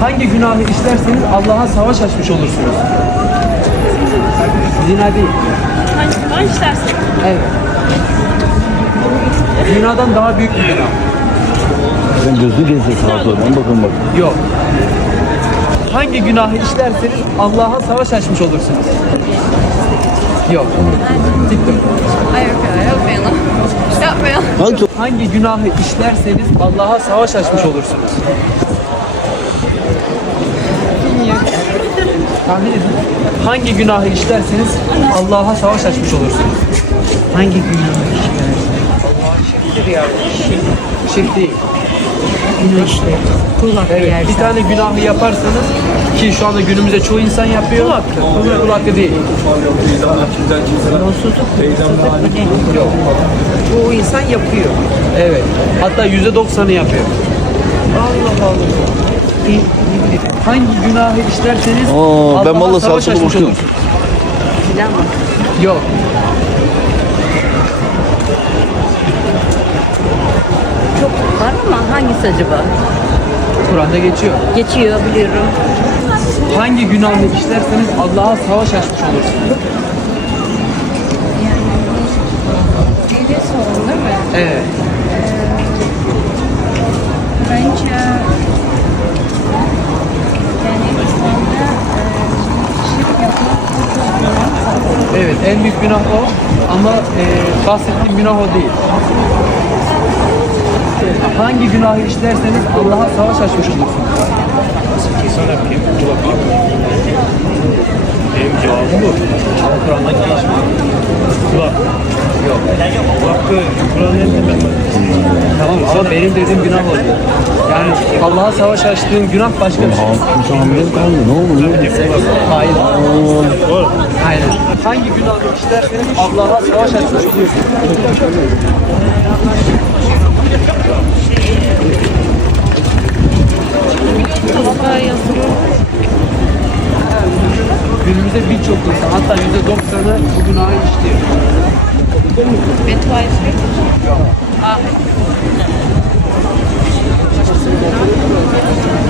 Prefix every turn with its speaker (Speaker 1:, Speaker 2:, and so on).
Speaker 1: Hangi günahı işlerseniz Allah'a savaş açmış olursunuz? Zina değil.
Speaker 2: Hangi günah işlersin?
Speaker 1: Evet. Zinadan daha büyük bir günah.
Speaker 3: Sen gözünü gezecek sağa sola. Ben bakın bak.
Speaker 1: Yok. Hangi günahı işlerseniz Allah'a savaş açmış olursunuz? Yok. TikTok.
Speaker 2: Ay yok ya, yapmayalım. Yapmayalım.
Speaker 1: Hangi günahı işlerseniz Allah'a savaş açmış olursunuz? Tahmin edin. Hangi günahı işlerseniz Allah'a savaş açmış olursunuz?
Speaker 4: Hangi günahı işlersin?
Speaker 1: Şirktir yani. Şirk değil.
Speaker 4: Günah işte. Kul hakkı
Speaker 1: Evet,
Speaker 4: yersen.
Speaker 1: bir tane günahı yaparsanız ki şu anda günümüzde çoğu insan yapıyor. Kul hakkı. Kul hakkı değil.
Speaker 4: Yolsuzluk, hırsızlık ne?
Speaker 1: Yok.
Speaker 4: Bu insan yapıyor.
Speaker 1: Evet. Hatta %90'ı yapıyor.
Speaker 4: Allah Allah.
Speaker 1: Hangi günahı işlerseniz
Speaker 3: Ben
Speaker 1: Allah'a
Speaker 3: vallahi
Speaker 1: savaş
Speaker 3: sağa sola
Speaker 1: açmış
Speaker 3: bakıyorum.
Speaker 1: olursunuz.
Speaker 4: Filan mı?
Speaker 1: Yok.
Speaker 4: Çok var ama hangisi acaba?
Speaker 1: Kur'an'da geçiyor.
Speaker 4: Geçiyor biliyorum.
Speaker 1: Hangi günahı işlerseniz Allah'a savaş açmış olursunuz.
Speaker 2: Deli sorun değil mi?
Speaker 1: Evet.
Speaker 2: Bence yani İslam'da şirk yapmak çok günah.
Speaker 1: Evet, en büyük günah o ama bahsettiğim günah o değil. Hangi günahı işlerseniz Allah'a savaş açmış olursunuz.
Speaker 5: Benim cevabım bu.
Speaker 1: Kur'an'dan geçmiyor.
Speaker 5: Kulak.
Speaker 1: Yok.
Speaker 5: Hakkı Kur'an'ın en temel maddesi.
Speaker 1: Tamam ama benim dediğim günah o değil. Yani Allah'a savaş açtığın günah başka bir şey.
Speaker 3: Kimse hamile mi kaldı? Ne oldu?
Speaker 1: Hayır.
Speaker 5: Doğru.
Speaker 1: Aynen. Hangi günahı işlerseniz Allah'a savaş açmış olursunuz. Günümüzde birçok insan, hatta %90'ı bu günahı işliyor.
Speaker 2: Beddua etmek.